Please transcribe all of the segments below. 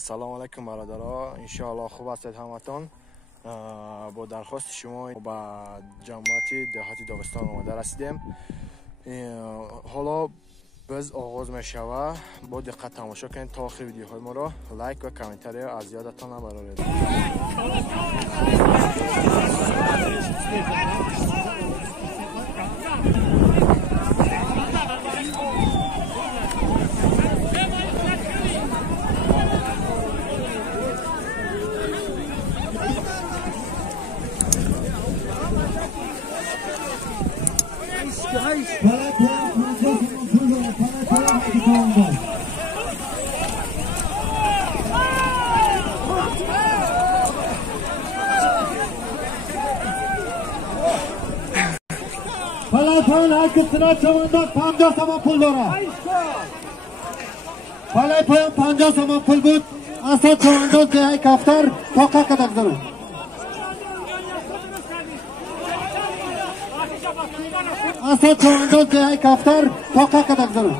سلام علیکم برادرها، انشاءالله خوب هستید همتون. با درخواست شما با جمعیت دهاتی داغستان آمده رسیدیم. حالا biz آغاز میشوه. با دقت تماشا کنید تا آخر ویدیوهای ما را. لایک و کامنتری از یادتان نبرید. پلایپان هر کسی چمنداز 50 تومان پول داره. پلایپان 50 تومان پول بود. اصلا چمنداز جای کفتر پاکه کدک داره. اصلا چمنداز جای کفتر پاکه کدک داره.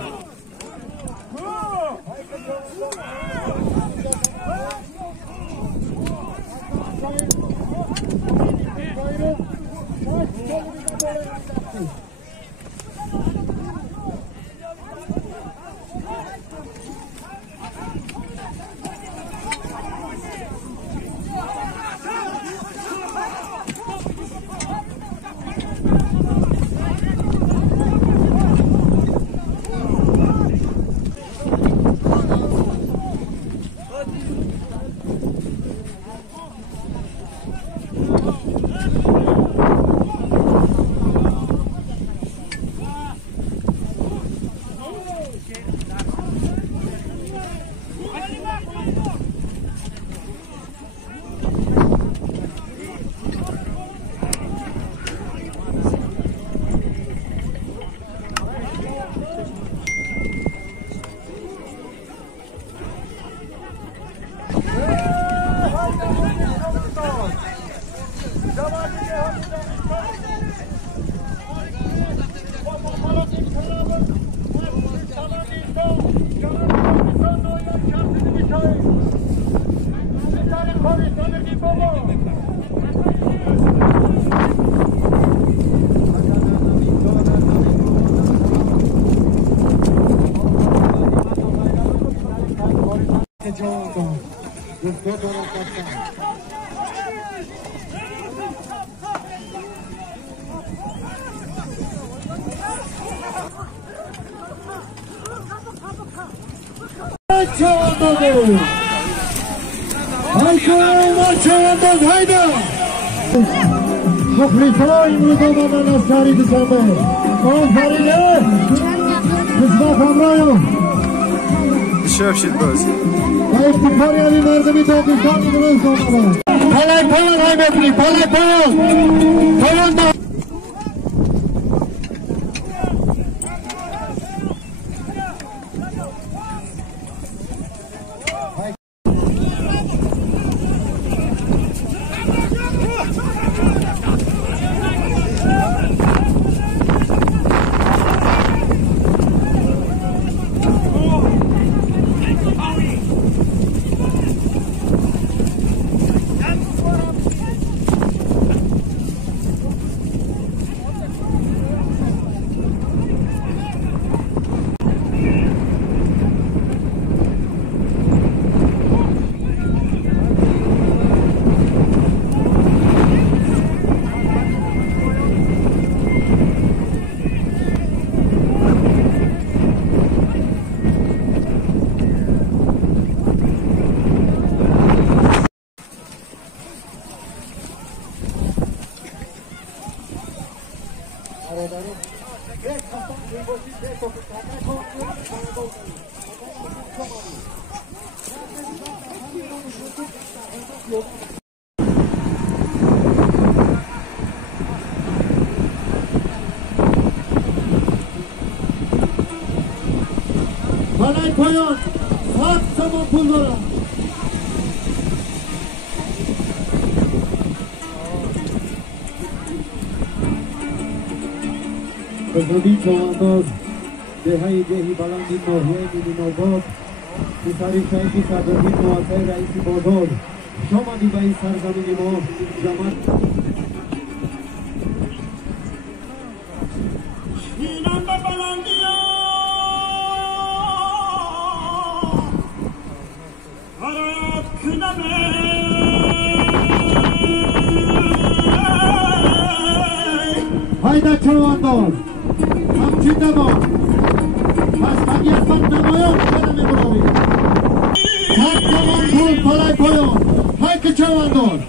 مخلصای امروز آمدن از شهری دوشنبه. آفرینه قسمت همراهیم بشوشید باز و افتخاری همین مردمی داغستان امروز آمدن. پلایپان های بفری پلایپان پایان 7 تومان پول دارم. بزرگی چوانداز دهی بلندی ناحیه میدین آباد پسری شیخی صدرالدین معاصر رئیس بازار شامدی به این سرزمین ما جماعت اینم به بلندی فرات کنمه hayda çavaندار همچین نما پس تقیت من نمایان کنم امراوی تک جوان پول پلای پایان های که چواندار